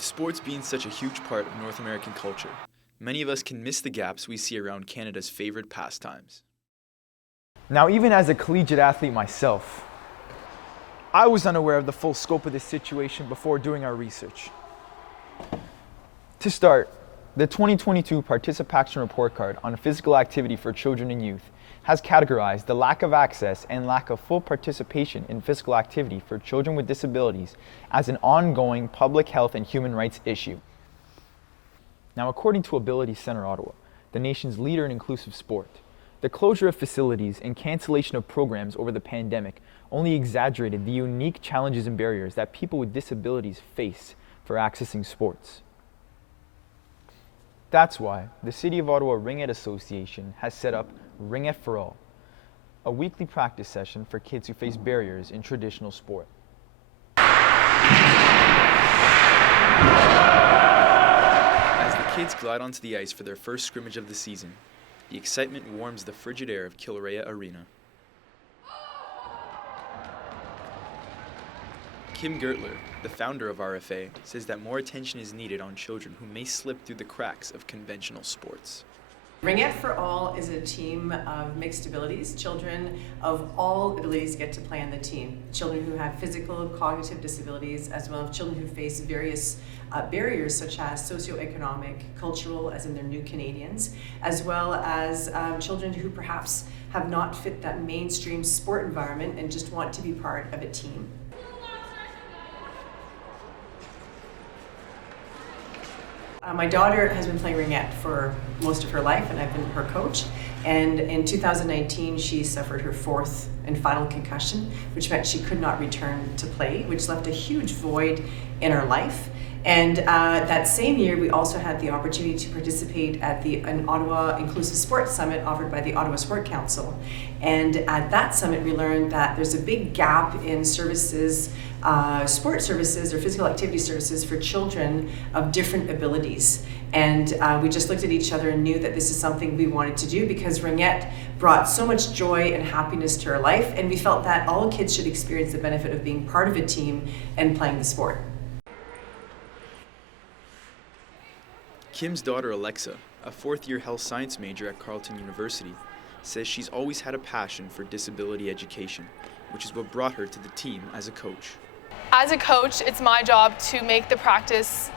With sports being such a huge part of North American culture, many of us can miss the gaps we see around Canada's favorite pastimes. Now, even as a collegiate athlete myself, I was unaware of the full scope of this situation before doing our research. To start, the 2022 Participation Report Card on Physical Activity for Children and Youth has categorized the lack of access and lack of full participation in physical activity for children with disabilities as an ongoing public health and human rights issue. Now, according to Ability Center Ottawa, the nation's leader in inclusive sport, the closure of facilities and cancellation of programs over the pandemic only exaggerated the unique challenges and barriers that people with disabilities face for accessing sports. That's why the City of Ottawa Ringette Association has set up Ringette for All, a weekly practice session for kids who face barriers in traditional sport. As the kids glide onto the ice for their first scrimmage of the season, the excitement warms the frigid air of Kilrea Arena. Kim Gertler, the founder of RFA, says that more attention is needed on children who may slip through the cracks of conventional sports. Ringette for All is a team of mixed abilities. Children of all abilities get to play on the team. Children who have physical, cognitive disabilities, as well as children who face various barriers such as socioeconomic, cultural, as in they're new Canadians, as well as children who perhaps have not fit that mainstream sport environment and just want to be part of a team. My daughter has been playing Ringette for most of her life, and I've been her coach. And in 2019, she suffered her fourth and final concussion, which meant she could not return to play, which left a huge void in her life. And that same year, we also had the opportunity to participate at an Ottawa Inclusive Sports Summit offered by the Ottawa Sport Council. And at that summit, we learned that there's a big gap in services, sport services or physical activity services for children of different abilities. And we just looked at each other and knew that this is something we wanted to do because Ringette brought so much joy and happiness to her life, and we felt that all kids should experience the benefit of being part of a team and playing the sport. Kim's daughter Alexa, a fourth-year health science major at Carleton University, says she's always had a passion for disability education, which is what brought her to the team as a coach. As a coach, it's my job to make the practice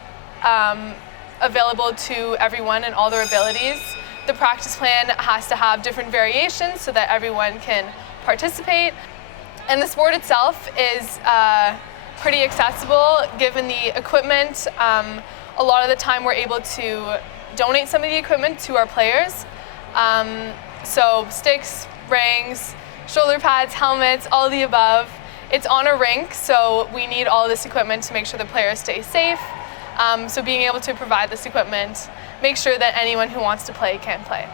available to everyone and all their abilities. The practice plan has to have different variations so that everyone can participate. And the sport itself is pretty accessible given the equipment. A lot of the time we're able to donate some of the equipment to our players. So sticks, rings, shoulder pads, helmets, all of the above. It's on a rink, so we need all this equipment to make sure the players stay safe. So being able to provide this equipment, make sure that anyone who wants to play can play.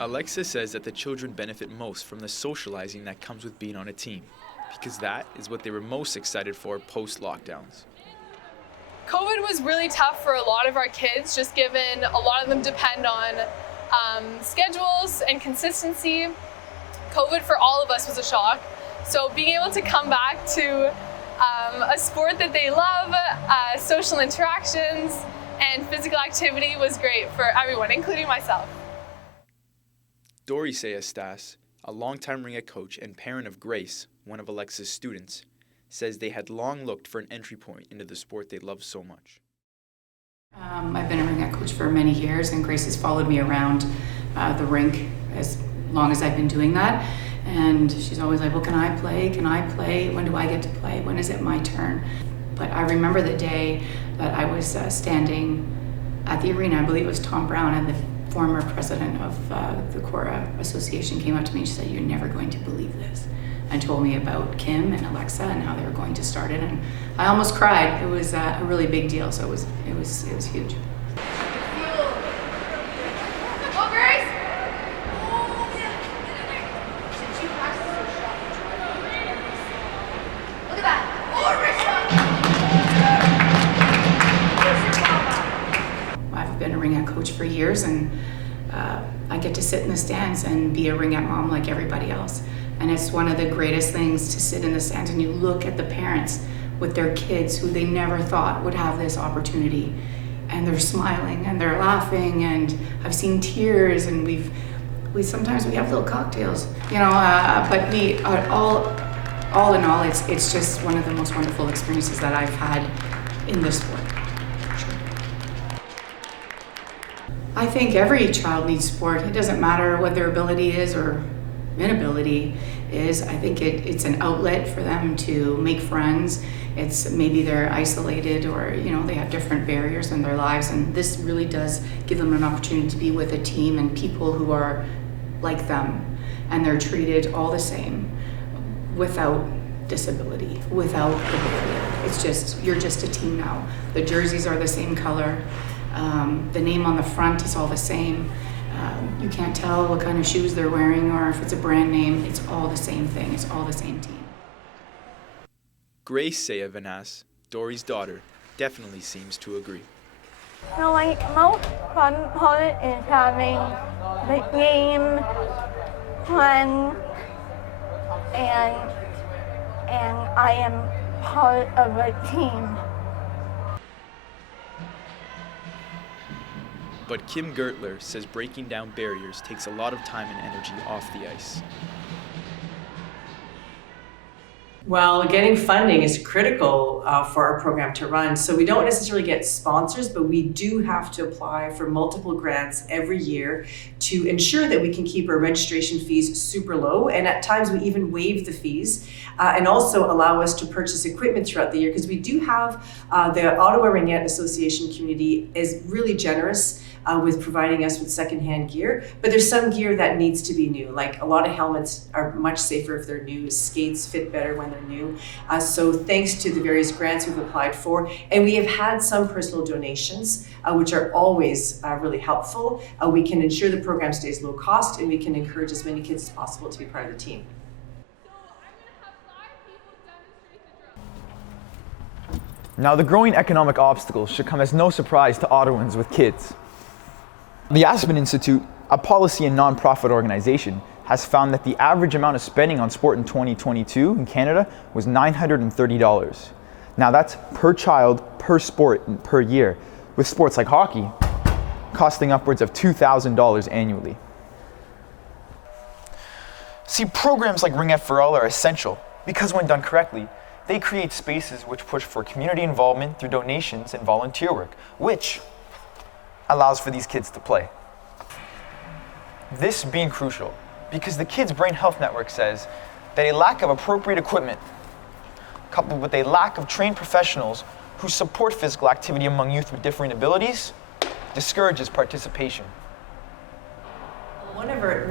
Alexa says that the children benefit most from the socializing that comes with being on a team, because that is what they were most excited for post-lockdowns. COVID was really tough for a lot of our kids, just given a lot of them depend on schedules and consistency. COVID for all of us was a shock. So being able to come back to a sport that they love, social interactions, and physical activity was great for everyone, including myself. Dory Sayastas, a longtime Ringette coach and parent of Grace, one of Alexa's students, says they had long looked for an entry point into the sport they love so much. I've been a Ringette coach for many years, and Grace has followed me around the rink as long as I've been doing that. And she's always like, well, can I play? Can I play? When do I get to play? When is it my turn? But I remember the day that I was standing at the arena. I believe it was Tom Brown, and the former president of the Cora Association came up to me and she said, "You're never going to believe this," and told me about Kim and Alexa and how they were going to start it. And I almost cried. It was a really big deal, so it was huge. I've been a Ringette coach for years, and I get to sit in the stands and be a Ringette mom like everybody else. And it's one of the greatest things to sit in the stands and you look at the parents with their kids who they never thought would have this opportunity. And they're smiling and they're laughing, and I've seen tears, and we sometimes have little cocktails, but we are all in all, it's just one of the most wonderful experiences that I've had in this sport. I think every child needs sport. It doesn't matter what their ability is or inability is. I think it's an outlet for them to make friends. It's maybe they're isolated, or they have different barriers in their lives, and this really does give them an opportunity to be with a team and people who are like them, and they're treated all the same without disability, without the barrier. It's just, you're just a team now. The jerseys are the same color. The name on the front is all the same. You can't tell what kind of shoes they're wearing or if it's a brand name. It's all the same thing. It's all the same team. Grace Sayavanas, Dory's daughter, definitely seems to agree. So most fun part is having the game, fun, and I am part of a team. But Kim Gertler says breaking down barriers takes a lot of time and energy off the ice. Well, getting funding is critical for our program to run. So we don't necessarily get sponsors, but we do have to apply for multiple grants every year to ensure that we can keep our registration fees super low. And at times we even waive the fees and also allow us to purchase equipment throughout the year, because we do have the Ottawa Ringette Association community is really generous with providing us with secondhand gear, but there's some gear that needs to be new. Like a lot of helmets are much safer if they're new, skates fit better when they're new. So thanks to the various grants we've applied for, and we have had some personal donations, which are always really helpful. We can ensure the program stays low cost, and we can encourage as many kids as possible to be part of the team. Now, the growing economic obstacles should come as no surprise to Ottawans with kids. The Aspen Institute, a policy and nonprofit organization, has found that the average amount of spending on sport in 2022 in Canada was $930. Now that's per child, per sport, and per year, with sports like hockey costing upwards of $2,000 annually. See, programs like Ringette for All are essential because when done correctly, they create spaces which push for community involvement through donations and volunteer work, which allows for these kids to play. This being crucial because the Kids Brain Health Network says that a lack of appropriate equipment, coupled with a lack of trained professionals who support physical activity among youth with differing abilities, discourages participation. One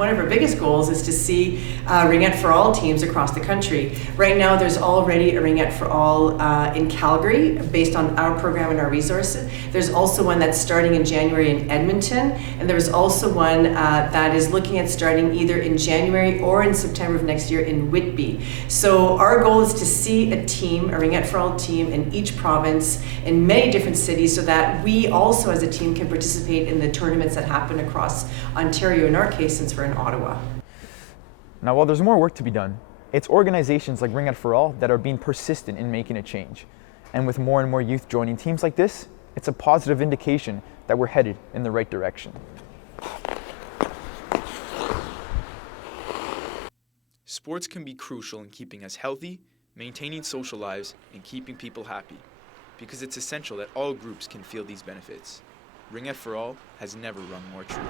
of our biggest goals is to see Ringette for All teams across the country. Right now there's already a Ringette for All in Calgary based on our program and our resources. There's also one that's starting in January in Edmonton, and there's also one that is looking at starting either in January or in September of next year in Whitby. So our goal is to see a team, a Ringette for All team in each province in many different cities, so that we also as a team can participate in the tournaments that happen across Ontario, in our case, since we're in Ottawa. Now, while there's more work to be done, it's organizations like Ringette for All that are being persistent in making a change. And with more and more youth joining teams like this, it's a positive indication that we're headed in the right direction. Sports can be crucial in keeping us healthy, maintaining social lives, and keeping people happy, because it's essential that all groups can feel these benefits. Ringette for All has never rung more true.